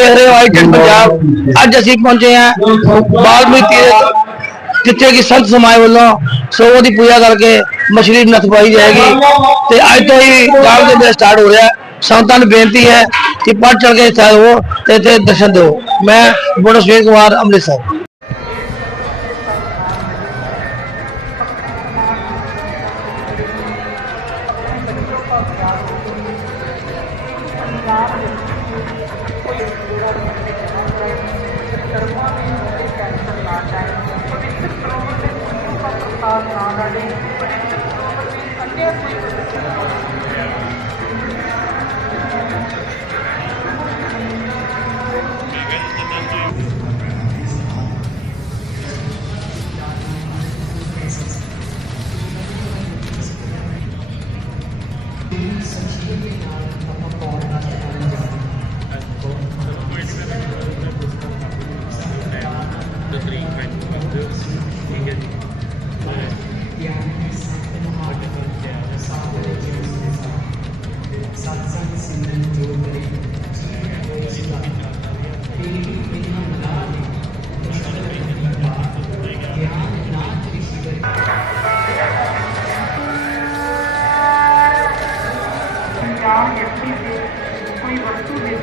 ਦੇਖ ਰਹੇ ਹੋ ਆਈਟਨ ਪੰਜਾਬ। ਅੱਜ ਅਸੀਂ ਪਹੁੰਚੇ ਹਾਂ ਬਾਲਮੀਕੀ ਦੇ, ਜਿੱਥੇ ਕਿ ਸੰਤ ਸਮਾਜ ਵੱਲੋਂ ਸੋ ਦੀ ਪੂਜਾ ਕਰਕੇ ਮਛਲੀ ਨੱਥ ਪਾਈ ਜਾਏਗੀ। ਤੇ ਅੱਜ ਤੋਂ ਹੀ ਗਾਲ ਦੇ ਮੇਲਾ ਸਟਾਰਟ ਹੋ ਰਿਹਾ ਹੈ। ਸੰਗਤਾਂ ਨੂੰ ਬੇਨਤੀ ਹੈ ਕਿ ਪੜ ਚੜ ਕੇ ਇੱਥੇ ਆਓ ਤੇ ਇੱਥੇ ਦਰਸ਼ਨ ਦਿਓ। ਮੈਂ ਬੋੜਾ ਸੁਸ਼ੀਲ ਕੁਮਾਰ ਅੰਮ੍ਰਿਤਸਰ। ਵਿਅਕਤੀ ਦੇ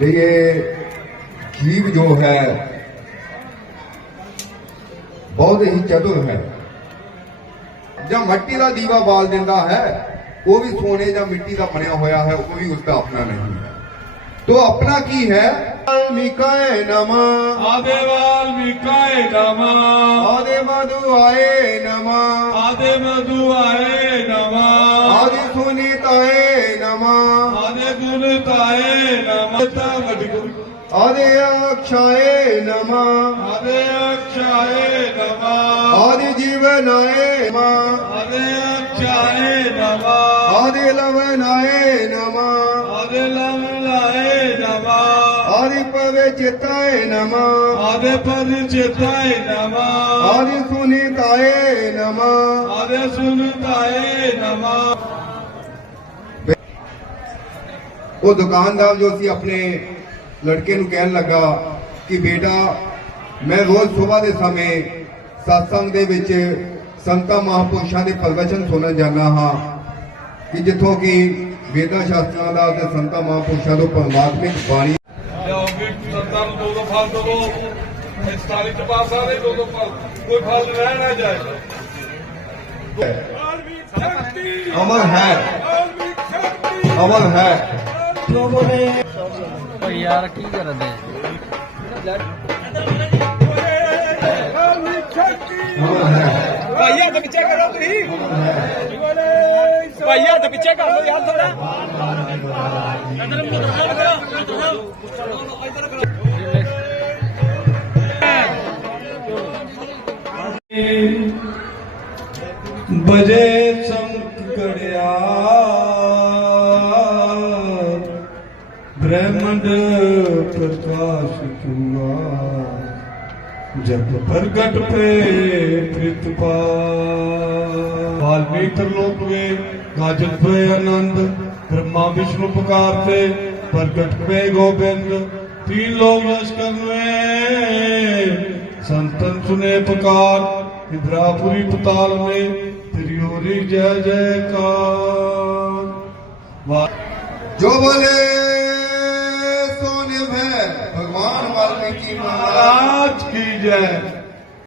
ਕੋਈ ਵਸਤੂ ਦੇ ਪ੍ਰਕਾਰ देखिए जीव जो है ਬਹੁਤ ਹੀ ਚਤੁਰ ਹੈ ਜਾਂ ਮਿੱਟੀ ਦਾ ਦੀਵਾ ਬਾਲ ਦਿੰਦਾ ਹੈ ਉਹ ਵੀ ਸੋਨੇ ਜਾਂ ਮਿੱਟੀ ਦਾ ਬਣਿਆ ਹੋਇਆ ਹੈ ਉਹ ਵੀ ਉਸਦਾ ਆਪਣਾ ਨਹੀਂ ਹੈ ਤੋ ਆਪਣਾ ਕੀ ਹੈ ਵਾਲਮੀਕਾਏ ਨਮ ਆਦੇ ਵਾਲਮੀਕਾਏ ਨਮਾ ਆਦੇ ਮਧੂ ਆਏ ਨਮ ਆਦੇ ਮਧੁਆਏ ਨਮਾ ਆਦੇ ਅਕਸ਼ਾਏ ਨਮ। ਆਦੇ ਅਕਸ਼ਾਏ ਨਮਾ। ਆਦੇ ਜੀਵਨਾਏ ਨਮ। ਆਦੇ ਅਕਸ਼ਾਏ ਨਮਾ। ਆਦੇ ਲਵਨਾਏ ਨਮ। ਆਦੇ ਲਮਲਾਏ ਨਮਾ। ਆਦਿ ਪਵੇ ਚਿਤਾਏ ਨਮ। ਆਦੇ ਪਰਿਚਿਤਾਏ ਨਮਾ। ਆਦਿ ਸੁਨੀਤਾਏ ਨਮ। ਆਦੇ ਸੁਨਤਾਏ ਨਮਾ। ਉਹ ਦੁਕਾਨਦਾਰ ਜੋ ਸੀ ਆਪਣੇ ਲੜਕੇ ਨੂੰ ਕਹਿਣ ਲੱਗਾ ਕਿ ਬੇਟਾ ਮੈਂ ਰੋਜ਼ ਸਵੇਰ ਦੇ ਸਮੇਂ ਸਤਸੰਗ ਦੇ ਵਿੱਚ ਸੰਤਾਂ ਮਹਾਪੁਰਸ਼ਾਂ ਦੇ ਪ੍ਰਵਚਨ ਸੁਣਨ ਜਾਂਦਾ ਹਾਂ ਕਿ ਜਿੱਥੋਂ ਕਿ ਵੇਦਾਂ ਸ਼ਾਸਤਰਾਂ ਦਾ ਤੇ ਸੰਤਾਂ ਮਹਾਪੁਰਸ਼ਾਂ ਤੋਂ ਪਰਮਾਤਮਿਕ ਬਾਣੀ ਲਿਆਓਗੇ ਸੰਤਾਂ ਨੂੰ ਦੋ ਦੋ ਫਲ ਦੋ ਦੋ। ਇਸ ਤਾਲੀ ਚ ਪਾ ਸਾਰੇ ਦੋ ਦੋ ਫਲ। ਕੋਈ ਫਲ ਰਹਿ ਨਾ ਜਾਏ। ਅਮਰ ਹੈ। ਅਮਰ ਹੈ। ਯਾਰ ਕੀ ਕਰਦੇ? ਭਾਈਆ ਤੇ ਪਿੱਛੇ ਕਰੋ ਤੁਸੀਂ। ਭਾਈਆ ਤੇ ਪਿੱਛੇ ਕਰ ਲਓ ਯਾਰ ਥੋੜਾ ਬਜੇ ਸੰਤ ਰਹਿਮਦ ਪ੍ਰਕਾਸ਼ ਤੁਆ ਜਬ ਪ੍ਰਗਟ ਪੇ। ਪ੍ਰਿਤਪਾ ਵਾਲਮੀ ਤਰਲੋਕ ਵੇ ਗਾਜਨ ਪੇ ਆਨੰਦ, ਬ੍ਰਹਮਾ ਵਿਸ਼ਨੂੰ ਪੁਕਾਰ ਤੇ ਪ੍ਰਗਟ ਪੇ ਗੋਬਿੰਦ, ਤੀਨ ਲੋਕ ਰਸ ਕਰਨੇ। ਸੰਤਨ ਸੁਨੇ ਪੁਕਾਰ, ਇੰਦਰਾਪੁਰੀ ਪਤਾਲ ਮੇ ਤੇਰੀ ਹੋਰੀ ਜੈ ਜੈਕਾਰ। ਜੋ ਬੋਲੇ बोले सोने है भगवान वाल्मीकि महाराज आज की जय